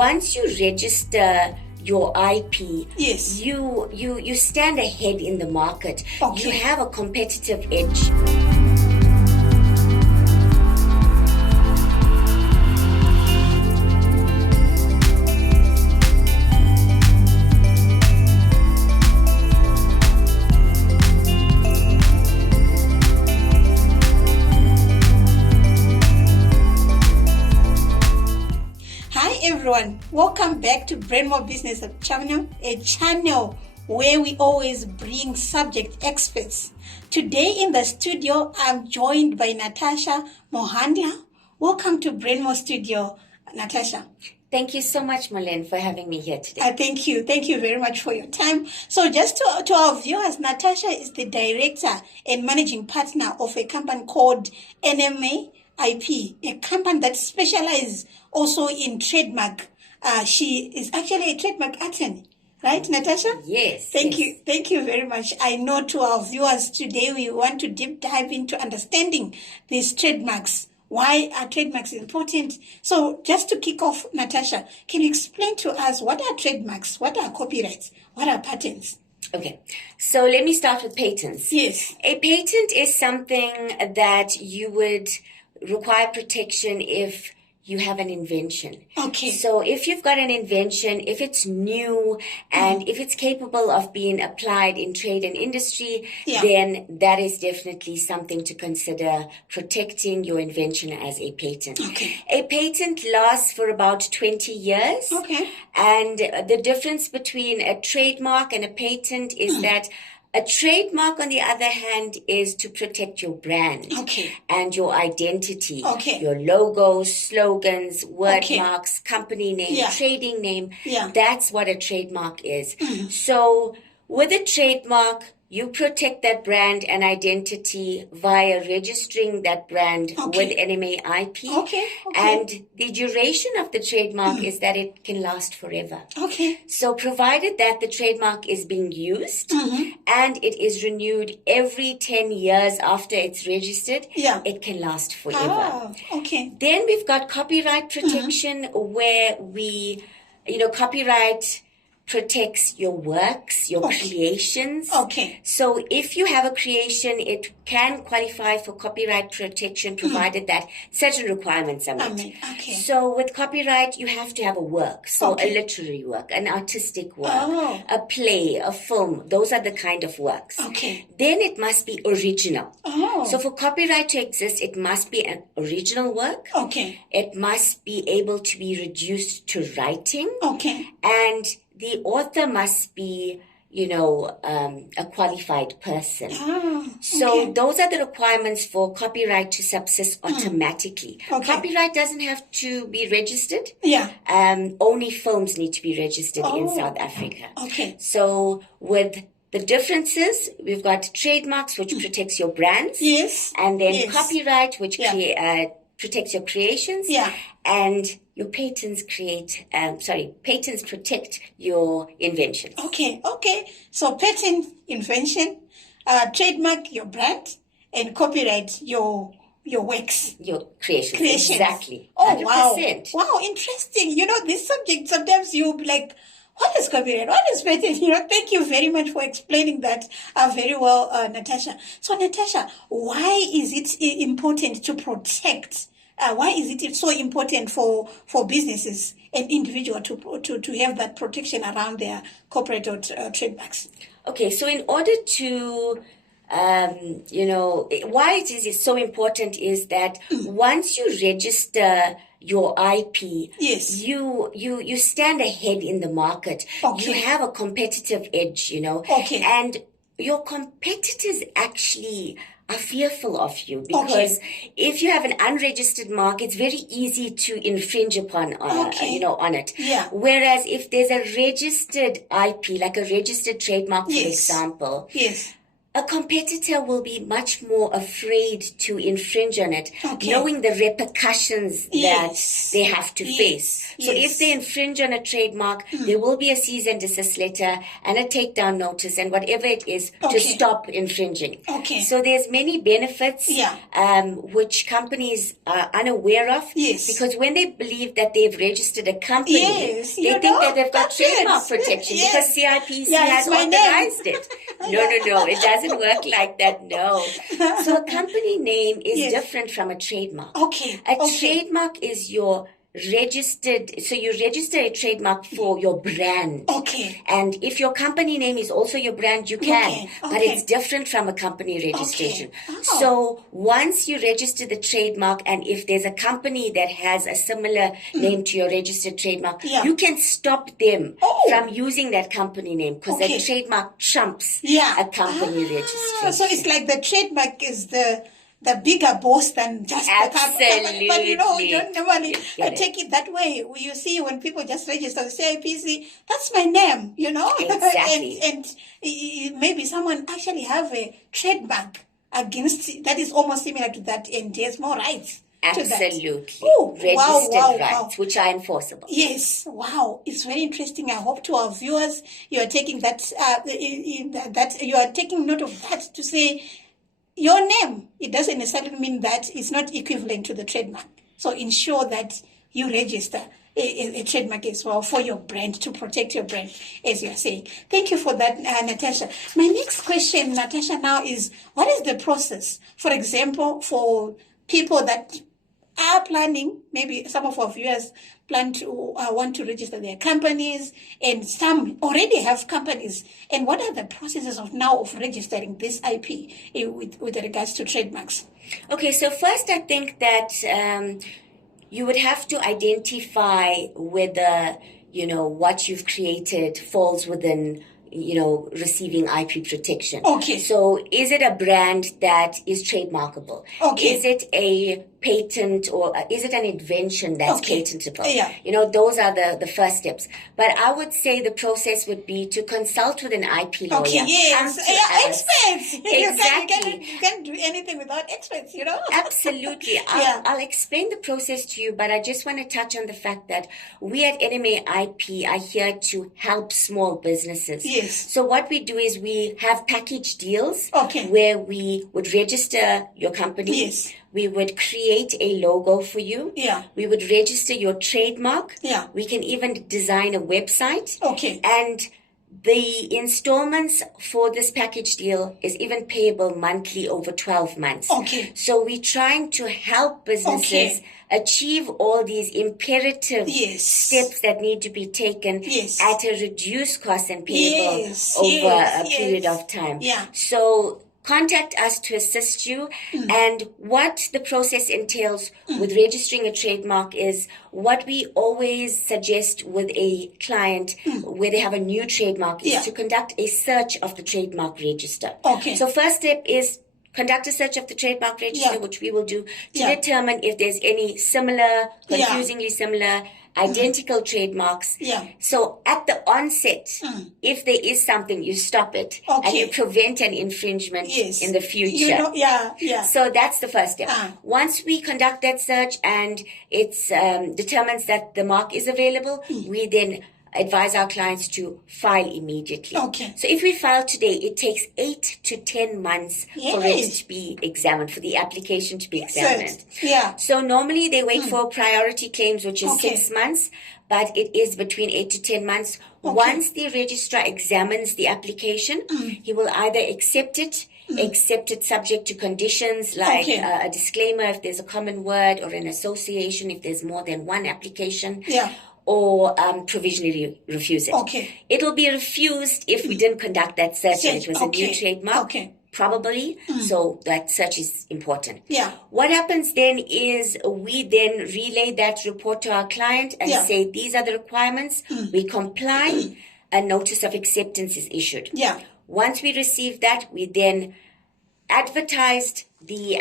once you register your IP, Yes. you stand ahead in the market. Okay. You have a competitive edge. Hi everyone, welcome back to Brendmo Business Channel, a channel where we always bring subject experts. Today in the studio, I'm joined by Natasha Mohanlal. Welcome to Brendmo Studio, Natasha. Thank you so much, Mollen, for having me here today. Thank you. Thank you very much for your time. So just to our viewers, Natasha is the director and managing partner of a company called NMA IP, a company that specializes also in trademark. She is actually a trademark attorney, right, Natasha? Yes. Thank yes. you. Thank you very much. I know to our viewers today, we want to deep dive into understanding these trademarks. Why are trademarks important? So just to kick off, Natasha, can you explain to us what are trademarks? What are copyrights? What are patents? Okay, so let me start with patents. Yes. A patent is something that you would require protection if you have an invention. Okay. So if you've got an invention, if it's new and if it's capable of being applied in trade and industry, Yeah. then that is definitely something to consider protecting your invention as a patent. Okay. A patent lasts for about 20 years. Okay. And the difference between a trademark and a patent is that a trademark, on the other hand, is to protect your brand Okay. and your identity, Okay. your logos, slogans, word Okay. marks, company name, Yeah. trading name. Yeah. That's what a trademark is. So with a trademark, you protect that brand and identity via registering that brand Okay. with NMA IP. Okay. And the duration of the trademark is that it can last forever. Okay. So provided that the trademark is being used and it is renewed every 10 years after it's registered, Yeah. it can last forever. Oh, okay. Then we've got copyright protection where copyright protects your works, your creations. Okay. So if you have a creation, it can qualify for copyright protection provided that certain requirements are met. Okay. So with copyright, you have to have a work. So Okay. a literary work, an artistic work, Oh. a play, a film. Those are the kind of works. Okay. Then it must be original. Oh. So for copyright to exist, it must be an original work. Okay. It must be able to be reduced to writing. Okay. And the author must be, a qualified person. Oh, So okay. those are the requirements for copyright to subsist automatically. Okay. Copyright doesn't have to be registered. Yeah. Only films need to be registered in Oh. South Africa. Okay. So with the differences, we've got trademarks, which protects your brands. Yes. And then Yes. copyright, which Yeah. protects your creations. Yeah. And your patents patents protect your inventions. Okay. Okay. So patent, invention, trademark your brand, and copyright your works. Your creations. Creations. Exactly. Oh, 100%. wow. Wow, interesting. This subject, sometimes you'll be like, what is copyright? What is patent? Thank you very much for explaining that very well, Natasha. So, Natasha, why is it important to protect? Why is it so important for businesses and individuals to have that protection around their corporate or trademarks? Okay, so in order to why it is so important is that once you register your IP, Yes. you stand ahead in the market. Okay. You have a competitive edge, Okay. and your competitors actually are fearful of you because if you have an unregistered mark, it's very easy to infringe upon on it. Yeah. Whereas if there's a registered IP, like a registered trademark, for Yes. example, Yes. A competitor will be much more afraid to infringe on it, knowing the repercussions that they have to face. So if they infringe on a trademark, there will be a cease and desist letter and a takedown notice and whatever it is to stop infringing. So there's many benefits which companies are unaware of, because when they believe that they've registered a company, they think that they've got trademark protection because CIPC has authorized it. No, it doesn't work like that, no. So a company name is different from a trademark. A trademark is your registered, so you register a trademark for your brand. And if your company name is also your brand, you can, but it's different from a company registration. So once you register the trademark, and if there's a company that has a similar name to your registered trademark, you can stop them from using that company name, because the trademark trumps a company registration. So it's like the trademark is the bigger boss than just the company. But you don't normally take it that way. You see, when people just register the CIPC, that's my name, Exactly. and maybe someone actually have a trademark against that is almost similar to that, and there's more rights. Absolutely. Registered rights, which are enforceable. Yes. Wow. It's very interesting. I hope to our viewers, you are taking that, that you are taking note of that, to say your name. It doesn't necessarily mean that it's not equivalent to the trademark. So ensure that you register a trademark as well for your brand, to protect your brand, as you're saying. Thank you for that, Natasha. My next question, Natasha, now is, what is the process, for example, for people that are planning, maybe some of our viewers plan to want to register their companies, and some already have companies, and what are the processes of registering this IP with regards to trademarks? Okay, so first I think that you would have to identify whether, what you've created falls within, receiving IP protection. So is it a brand that is trademarkable? Is it a patent, or is it an invention that's patentable? Those are the first steps. But I would say the process would be to consult with an IP lawyer. Experts. Exactly. You can't do anything without experts, Absolutely. I'll explain the process to you, but I just want to touch on the fact that we at NMA IP are here to help small businesses. So what we do is we have package deals where we would register your company. We would create a logo for you. We would register your trademark. We can even design a website. And the installments for this package deal is even payable monthly over 12 months. So we're trying to help businesses achieve all these imperative steps that need to be taken at a reduced cost and payable over a period of time. So contact us to assist you. And what the process entails with registering a trademark is what we always suggest with a client where they have a new trademark is to conduct a search of the trademark register. So first step is conduct a search of the trademark register, which we will do to determine if there's any similar, confusingly similar, identical trademarks. So at the onset, if there is something, you stop it and you prevent an infringement in the future. So that's the first step. Once we conduct that search and it's determines that the mark is available, we then advise our clients to file immediately. So if we file today, it takes 8 to 10 months for it to be examined, for the application to be examined. So normally they wait for priority claims, which is 6 months, but it is between 8 to 10 months. Once the registrar examines the application, he will either accept it subject to conditions like a disclaimer if there's a common word, or an association if there's more than one application, or provisionally refuse it. It'll be refused if we didn't conduct that search and it was a new trademark. Probably. So that search is important. What happens then is we then relay that report to our client and say, these are the requirements. We comply. A notice of acceptance is issued. Once we receive that, we then advertised the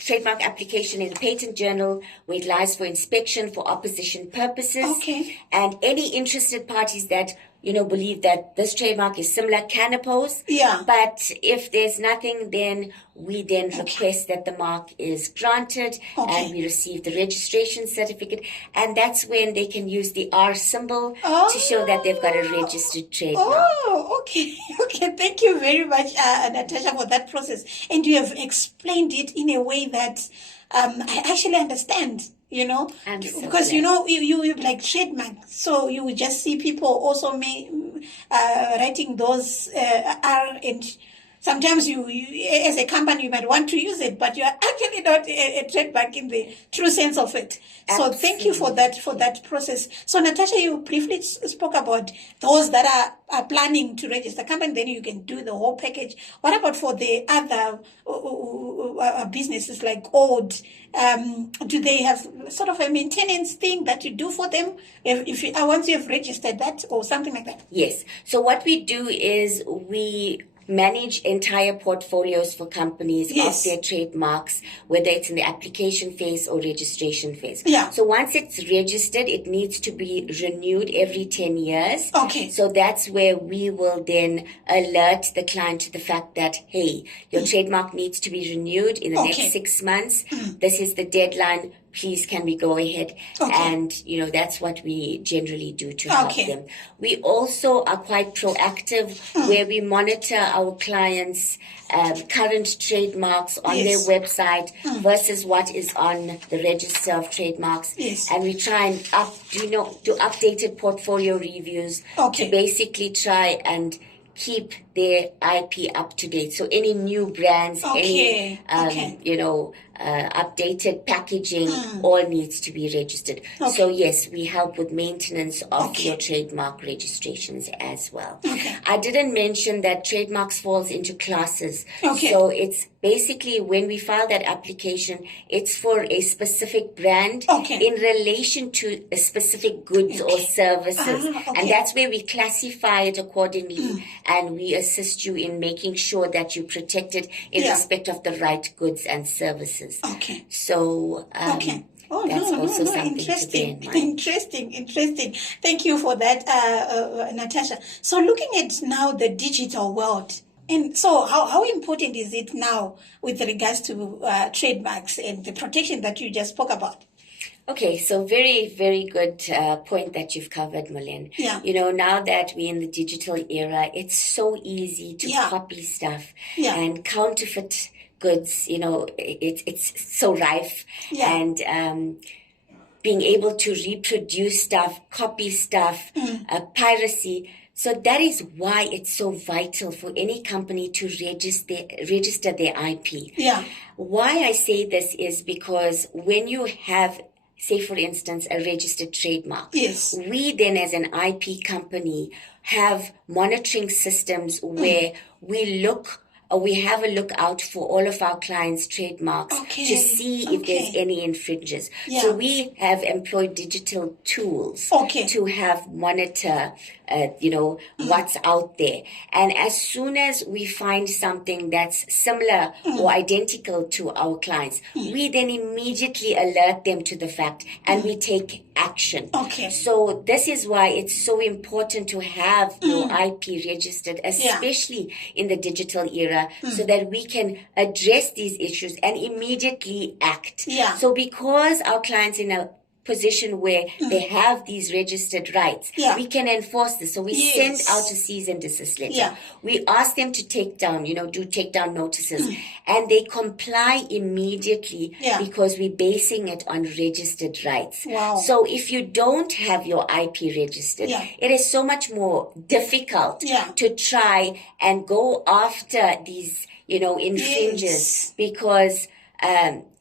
trademark application in the patent journal where it lies for inspection for opposition purposes. Okay. And any interested parties that believe that this trademark is similar can oppose. Yeah. But if there's nothing, then we then request that the mark is granted and we receive the registration certificate. And that's when they can use the R symbol to show that they've got a registered trademark. Oh, okay. Okay. Thank you very much, Natasha, for that process. And you have explained it in a way that I actually understand. Because you like trademark, so you just see people also writing those R, and sometimes you as a company you might want to use it, but you are actually not a trademark in the true sense of it. So thank you for that process. So Natasha, you briefly spoke about those that are planning to register company, then you can do the whole package. What about for the other businesses like Ode? Do they have sort of a maintenance thing that you do for them if once you have registered that or something like that? Yes. So what we do is we manage entire portfolios for companies of their trademarks, whether it's in the application phase or registration phase. Yeah. So once it's registered, it needs to be renewed every 10 years. Okay. So that's where we will then alert the client to the fact that, hey, your trademark needs to be renewed in the next 6 months. This is the deadline. Please, can we go ahead? And, that's what we generally do to help them. We also are quite proactive where we monitor our clients' current trademarks on their website versus what is on the Register of Trademarks. Yes. And we try and do updated portfolio reviews to basically try and keep their IP up to date. So any new brands, any updated packaging, all needs to be registered. So yes, we help with maintenance of your trademark registrations as well. I didn't mention that trademarks falls into classes. So it's basically when we file that application, it's for a specific brand in relation to a specific goods or services. And that's where we classify it accordingly and we assist you in making sure that you protect it in respect of the right goods and services. So that's also something to bear in mind. Interesting. Thank you for that, Natasha. So looking at now the digital world, and so how important is it now with regards to trademarks and the protection that you just spoke about? Okay, so very, very good point that you've covered, Mollen. Yeah. Now that we're in the digital era, it's so easy to copy stuff and counterfeit goods. It's so rife. And being able to reproduce stuff, copy stuff, piracy. So that is why it's so vital for any company to register their IP. Yeah. Why I say this is because when you have, say, for instance, a registered trademark. We then as an IP company have monitoring systems where we have a lookout for all of our clients' trademarks to see if there's any infringes. So we have employed digital tools to have monitor, what's out there. And as soon as we find something that's similar or identical to our clients, we then immediately alert them to the fact and we take action. So this is why it's so important to have your IP registered, especially in the digital era, so that we can address these issues and immediately act. So because our clients in a position where they have these registered rights, we can enforce this. So we send out a cease and desist letter. We ask them to take down, do takedown notices, and they comply immediately because we're basing it on registered rights. So if you don't have your IP registered, it is so much more difficult to try and go after these, infringers because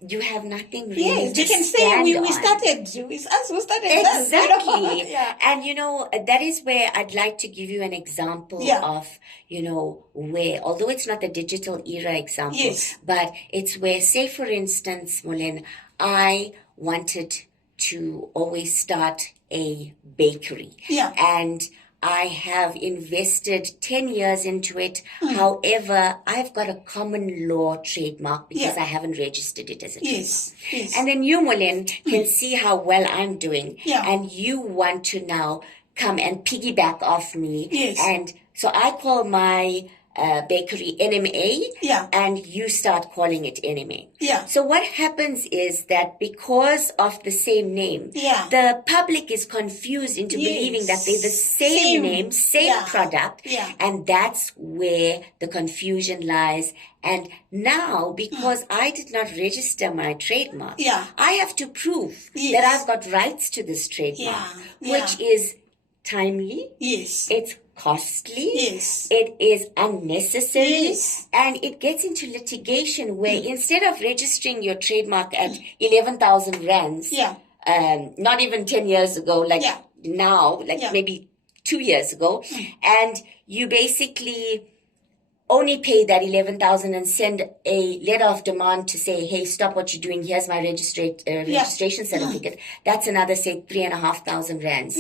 you have nothing really to you can say stand we on. It's us who started Exactly. And that is where I'd like to give you an example of, where, although it's not the digital era example, but it's where, say for instance, Mollen, I wanted to always start a bakery. And I have invested 10 years into it. However, I've got a common law trademark because I haven't registered it as a trademark. Yes. And then you, Mollen, can see how well I'm doing. And you want to now come and piggyback off me. And so I call my bakery NMA, and you start calling it NMA. So what happens is that because of the same name, the public is confused into believing that they're the same name, same product, and that's where the confusion lies. And now, because I did not register my trademark, I have to prove that I've got rights to this trademark, which is timely. It's costly. It is unnecessary. And it gets into litigation where instead of registering your trademark at 11,000 rands, not even 10 years ago, like now, like maybe 2 years ago, and you basically only pay that 11,000 and send a letter of demand to say, hey, stop what you're doing. Here's my registration certificate. That's another, say, 3,500 rands.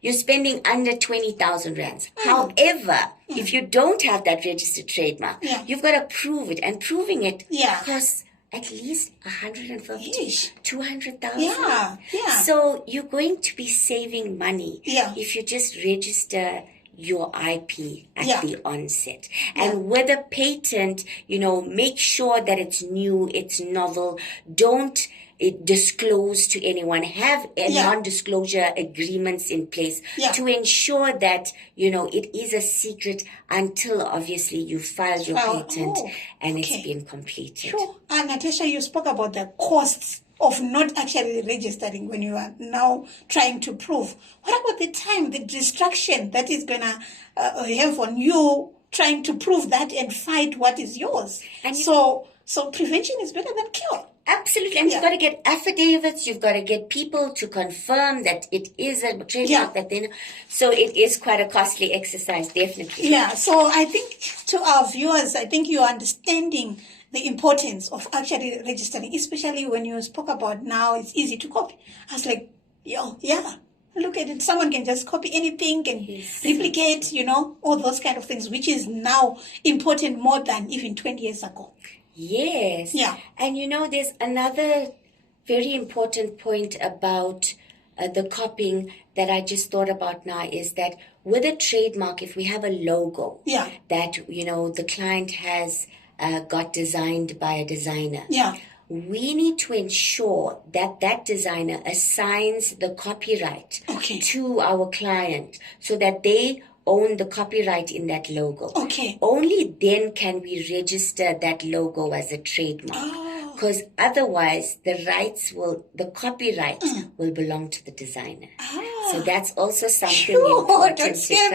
You're spending under 20,000 rands. However, if you don't have that registered trademark, you've got to prove it. And proving it costs at least 150, 200,000. So you're going to be saving money if you just register your IP at the onset. And with a patent, make sure that it's new, it's novel. Don't disclose to anyone. Have non-disclosure agreements in place to ensure that, it is a secret until obviously you file your patent and it's been completed. Sure. And Natasha, you spoke about the costs of not actually registering when you are now trying to prove. What about the time, the distraction that is going to have on you trying to prove that and fight what is yours? And so prevention is better than cure. Absolutely. And you've got to get affidavits. You've got to get people to confirm that it is a trademark that they know. So it is quite a costly exercise, definitely. So I think to our viewers, I think you're understanding the importance of actually registering, especially when you spoke about now it's easy to copy. I was like, look at it. Someone can just copy anything and replicate, all those kind of things, which is now important more than even 20 years ago. Yes. And there's another very important point about the copying that I just thought about now is that with a trademark, if we have a logo that, the client has got designed by a designer, we need to ensure that that designer assigns the copyright to our client so that they own the copyright in that logo. Only then can we register that logo as a trademark. Because otherwise the copyright will belong to the designer. So that's also something important to consider.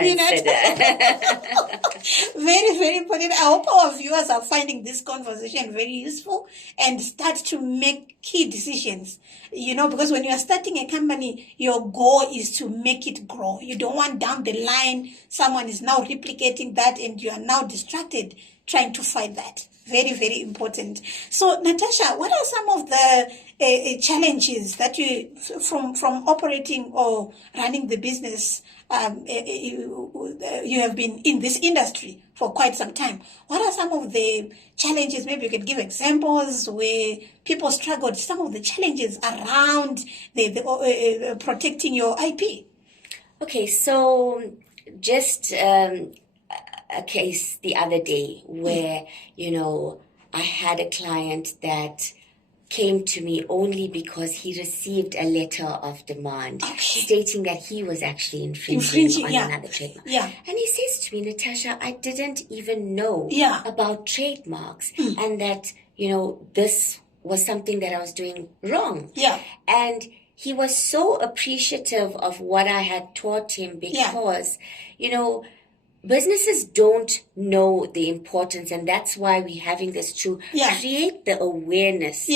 Very, very important. I hope our viewers are finding this conversation very useful and start to make key decisions. Because when you are starting a company, your goal is to make it grow. You don't want down the line, someone is now replicating that and you are now distracted trying to fight that. Very, very important. So, Natasha, what are some of the challenges that you, from operating or running the business, you have been in this industry for quite some time? What are some of the challenges? Maybe you could give examples where people struggled, some of the challenges around the protecting your IP. Okay, so just a case the other day where, I had a client that came to me only because he received a letter of demand stating that he was actually infringing on another trademark. And he says to me, Natasha, I didn't even know about trademarks and that, this was something that I was doing wrong. And he was so appreciative of what I had taught him because, businesses don't know the importance, and that's why we're having this to create the awareness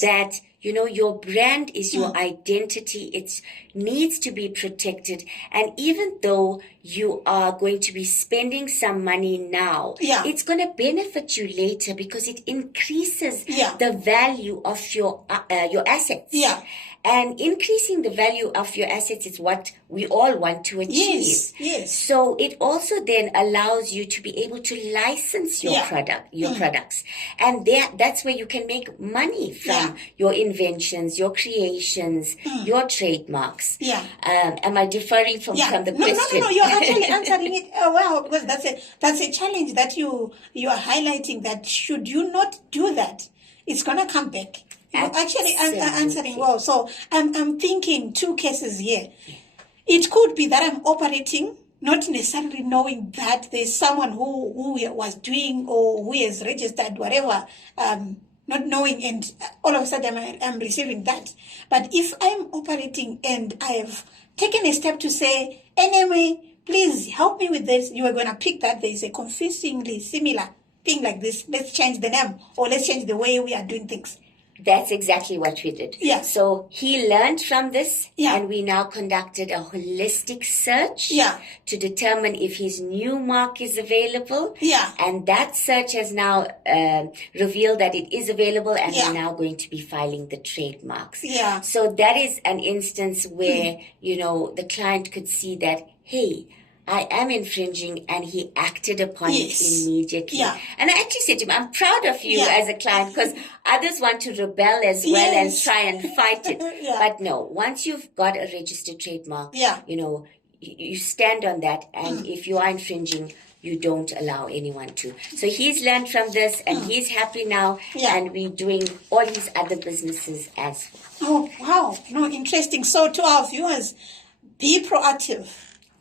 that, your brand is your identity. It needs to be protected. And even though, you are going to be spending some money now, it's going to benefit you later because it increases the value of your assets. And increasing the value of your assets is what we all want to achieve. Yes. So it also then allows you to be able to license your products. And that's where you can make money from your inventions, your creations, your trademarks. Am I differing from the question? No, you're actually answering it well, because that's a challenge that you are highlighting, that should you not do that, it's going to come back. You're actually answering well. So I'm thinking two cases here. It could be that I'm operating, not necessarily knowing that there's someone who was doing or who has registered, whatever, not knowing, and all of a sudden I'm receiving that. But if I'm operating and I have taken a step to say, NMA, please help me with this, you are going to pick that there is a confusingly similar thing like this. Let's change the name, or let's change the way we are doing things. That's exactly what we did. So he learned from this, and we now conducted a holistic search to determine if his new mark is available. And that search has now revealed that it is available, and we're now going to be filing the trademarks. So that is an instance where, the client could see that, hey, I am infringing, and he acted upon it immediately. And I actually said to him, I'm proud of you as a client, because others want to rebel as well and try and fight it. But no, once you've got a registered trademark, you stand on that, and if you are infringing, you don't allow anyone to. So he's learned from this, and he's happy now, and we're doing all his other businesses as well. Oh, wow. No, interesting. So to our viewers, be proactive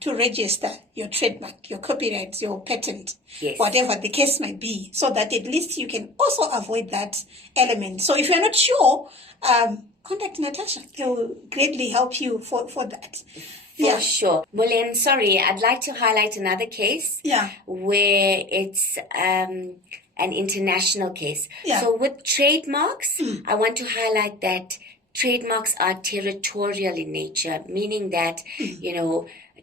to register your trademark, your copyright, your patent, whatever the case might be, so that at least you can also avoid that element. So if you're not sure, contact Natasha. It will greatly help you for that. For sure. Mollen, sorry, I'd like to highlight another case where it's an international case. So with trademarks, I want to highlight that trademarks are territorial in nature, meaning that,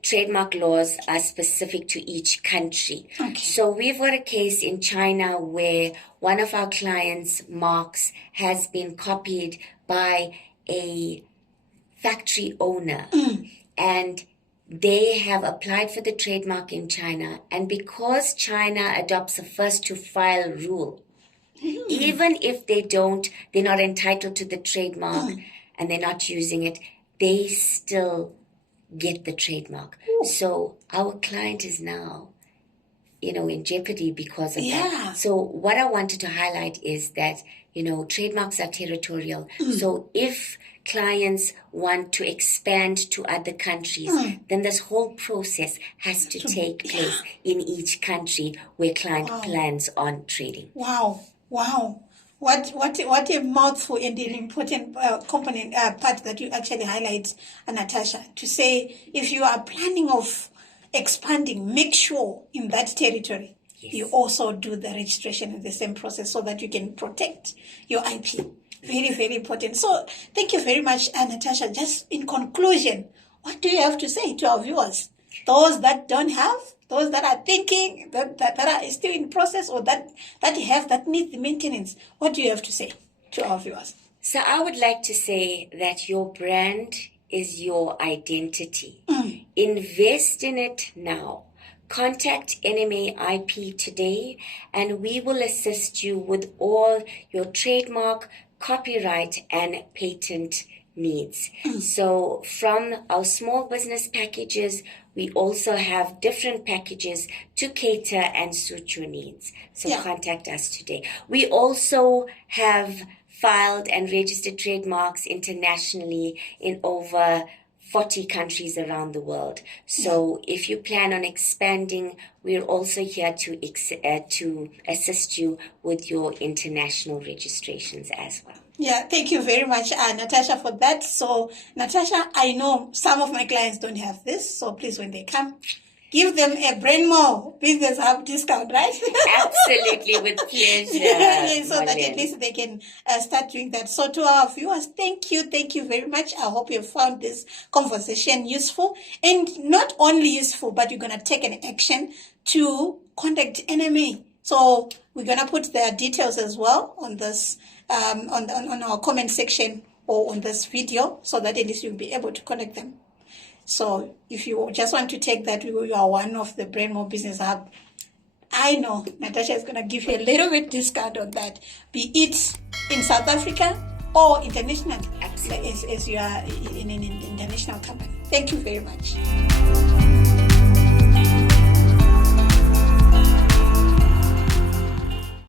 trademark laws are specific to each country. So we've got a case in China where one of our clients' marks has been copied by a factory owner. And they have applied for the trademark in China. And because China adopts a first-to-file rule, even if they're not entitled to the trademark and they're not using it, they still get the trademark. So our client is now, in jeopardy because of that. So what I wanted to highlight is that, trademarks are territorial. So if clients want to expand to other countries, then this whole process has to take place in each country where client plans on trading. Wow. What a mouthful and an important component part that you actually highlight, Natasha, to say if you are planning of expanding, make sure in that territory you also do the registration in the same process so that you can protect your IP. Very, very important. So thank you very much, Natasha. Just in conclusion, what do you have to say to our viewers? Those that don't have, those that are thinking, that are still in process, or that need the maintenance. What do you have to say to our viewers? So I would like to say that your brand is your identity. Invest in it now. Contact NMA IP today, and we will assist you with all your trademark, copyright, and patent needs. So from our small business packages, we also have different packages to cater and suit your needs. So contact us today. We also have filed and registered trademarks internationally in over 40 countries around the world. So if you plan on expanding, we're also here to assist you with your international registrations as well. Thank you very much, Natasha, for that. So, Natasha, I know some of my clients don't have this, so please, when they come, give them a Brendmo Business Hub discount, right? Absolutely, with pleasure. So that at least they can start doing that. So to our viewers, thank you very much. I hope you found this conversation useful, and not only useful, but you're gonna take an action to contact NMA. So we're gonna put their details as well on this on our comment section or on this video, so that at least you'll be able to contact them. So if you just want to take that, you are one of the Brendmo Business Hub, I know Natasha is going to give you a little bit discount on that, be it in South Africa or international, as you are in an international company. Thank you very much.